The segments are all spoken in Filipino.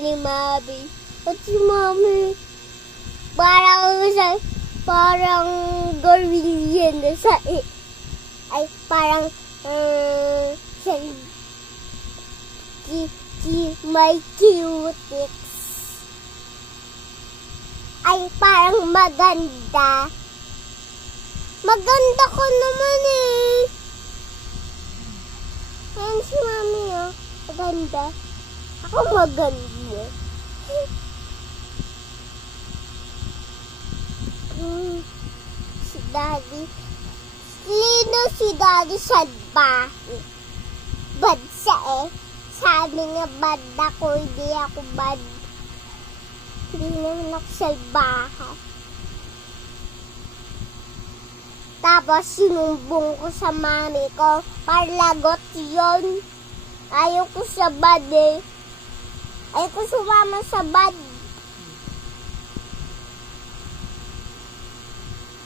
ni Mami. At si Mami, parang Gorilla na ay parang may cutics. Ay parang maganda. Maganda ko naman eh. Ayan si Mami oh. Maganda. Ako maganda. Si Daddy. Lino si Daddy sa bahay. Bad siya eh. Sabi nga bad ako. Hindi ako bad. Hindi naman ako sa bahay. Tapos sinumbong ko sa mami ko. Parlagot yun. Ayaw ko sa bad eh. Ayaw ko sumama sa bad.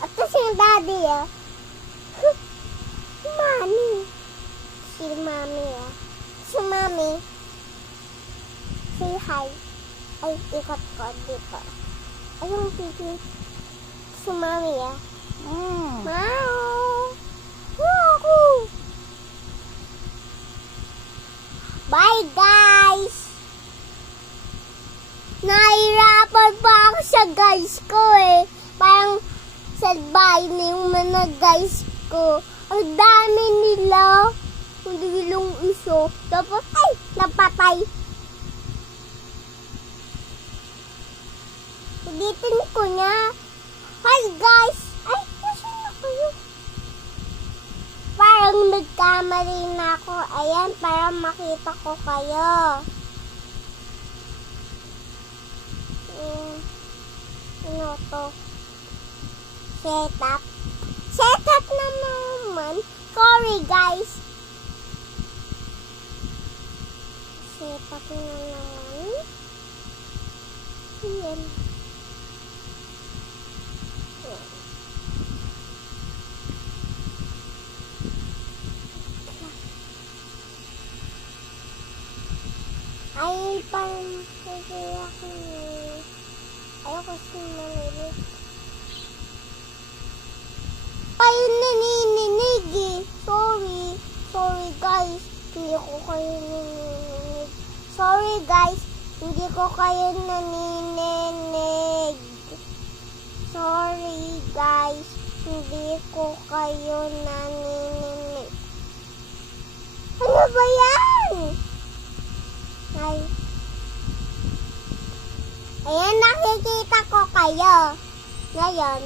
At kasi yung daddy ah. Mami. Si mami ah. Si mami. Say hi. Ay, ikot ko dito. Ayun, sige. Si mami ah. Meow. Woohoo. Bye guys. Nahirapan pa ako sa guys ko eh. Parang sa bahay na yung mga guys ko. Ang dami nila. Hindi lang iso. Tapos ay, napatay. Ulitin ko niya. Hi guys. Ay, nasan na kayo? Parang nagkamali na ako. Ayan, para makita ko kayo. Ano to? Setup. Setup na naman. Sorry guys. Setup na naman. Ayan. Ay, parang ayaw kasi malilit. Kayo nanininig eh. Sorry guys. Hindi ko kayo nanininig. Sorry guys. Hindi ko kayo nanininig. Sorry guys. Hindi ko kayo nanininig. Ano ba yan? Ay. Ayan, nakikita ko kayo. Ngayon.